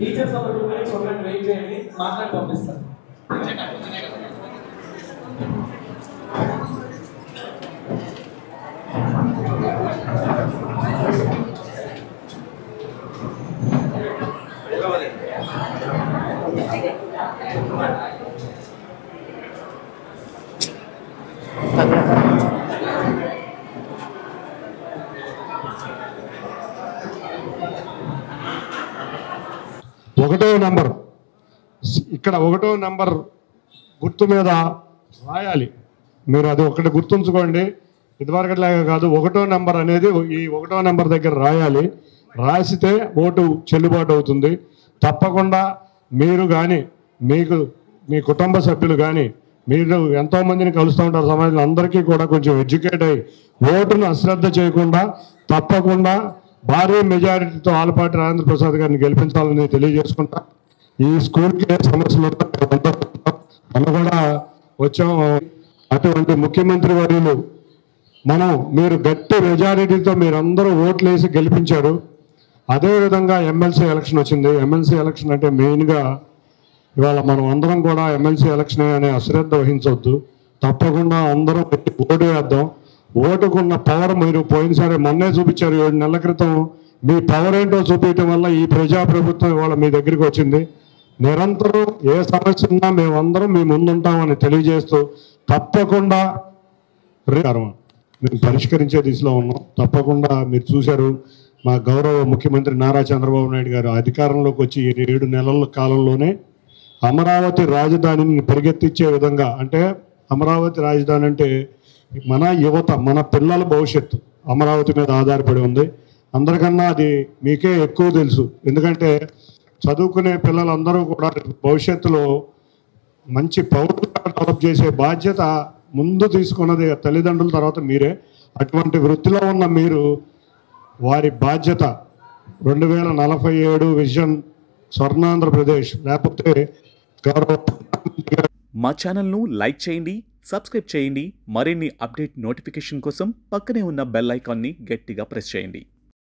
Teachers ఒక 2 minutes ఒకటి wait చేయండి, మాట్లాడి పంపిస్తాను. ఒకటో నంబర్ ఇక్కడ ఒకటో నంబర్ గుర్తు మీద రాయాలి. మీరు అది ఒకటి గుర్తుంచుకోండి. ఇదివరకట్లాగా కాదు, ఒకటో నంబర్ అనేది ఈ ఒకటో నంబర్ దగ్గర రాయాలి. రాసితే ఓటు చెల్లుబాటు అవుతుంది. తప్పకుండా మీరు కానీ మీ కుటుంబ సభ్యులు కానీ మీరు ఎంతోమందిని కలుస్తూ ఉంటారు సమాజంలో, అందరికీ కూడా కొంచెం ఎడ్యుకేట్ అయ్యి ఓటును అశ్రద్ధ చేయకుండా తప్పకుండా భారీ మెజారిటీతో ఆలపాటి రాజేంద్ర ప్రసాద్ గారిని గెలిపించాలని తెలియజేసుకుంటా. ఈ స్కూల్కి ఏ సమస్యలు మనం కూడా వచ్చాం. అటువంటి ముఖ్యమంత్రి వర్యులు మీరు గట్టి మెజారిటీతో మీరందరూ ఓట్లు వేసి గెలిపించారు. అదేవిధంగా ఎమ్మెల్సీ ఎలక్షన్ వచ్చింది. ఎమ్మెల్సీ ఎలక్షన్ అంటే మెయిన్గా ఇవాళ మనం అందరం కూడా ఎమ్మెల్సీ ఎలక్షన్ అనే అశ్రద్ధ వహించవద్దు. తప్పకుండా అందరం ఓటు వేద్దాం. ఓటుకున్న పవర్ మీరు పోయినసారి మొన్నే చూపించారు. 7 నెలల క్రితం మీ పవర్ ఏంటో చూపించడం వల్ల ఈ ప్రజాప్రభుత్వం ఇవాళ మీ దగ్గరికి వచ్చింది. నిరంతరం ఏ సమస్య ఉన్నా మేమందరం మీ ముందుంటామని తెలియజేస్తూ తప్పకుండా మేము పరిష్కరించే దిశలో ఉన్నాం. తప్పకుండా మీరు చూశారు, మా గౌరవ ముఖ్యమంత్రి నారా చంద్రబాబు నాయుడు గారు అధికారంలోకి వచ్చి 7 నెలల కాలంలోనే అమరావతి రాజధానిని పరిగెత్తించే విధంగా, అంటే అమరావతి రాజధాని అంటే మన యువత, మన పిల్లల భవిష్యత్తు అమరావతి మీద ఆధారపడి ఉంది. అందరికన్నా అది మీకే ఎక్కువ తెలుసు. ఎందుకంటే చదువుకునే పిల్లలందరూ కూడా భవిష్యత్తులో మంచి పౌరులుగా డెవలప్ చేసే బాధ్యత ముందు తీసుకున్నది తల్లిదండ్రుల తర్వాత మీరే. అటువంటి వృత్తిలో ఉన్న మీరు వారి బాధ్యత 2047 విజన్ స్వర్ణాంధ్రప్రదేశ్ లేకపోతే గౌరవ మా ఛానల్ను లైక్ చేయండి, సబ్స్క్రైబ్ చేయండి. మరిన్ని అప్డేట్ నోటిఫికేషన్ కోసం పక్కనే ఉన్న బెల్ ఐకాన్ని గట్టిగా ప్రెస్ చేయండి.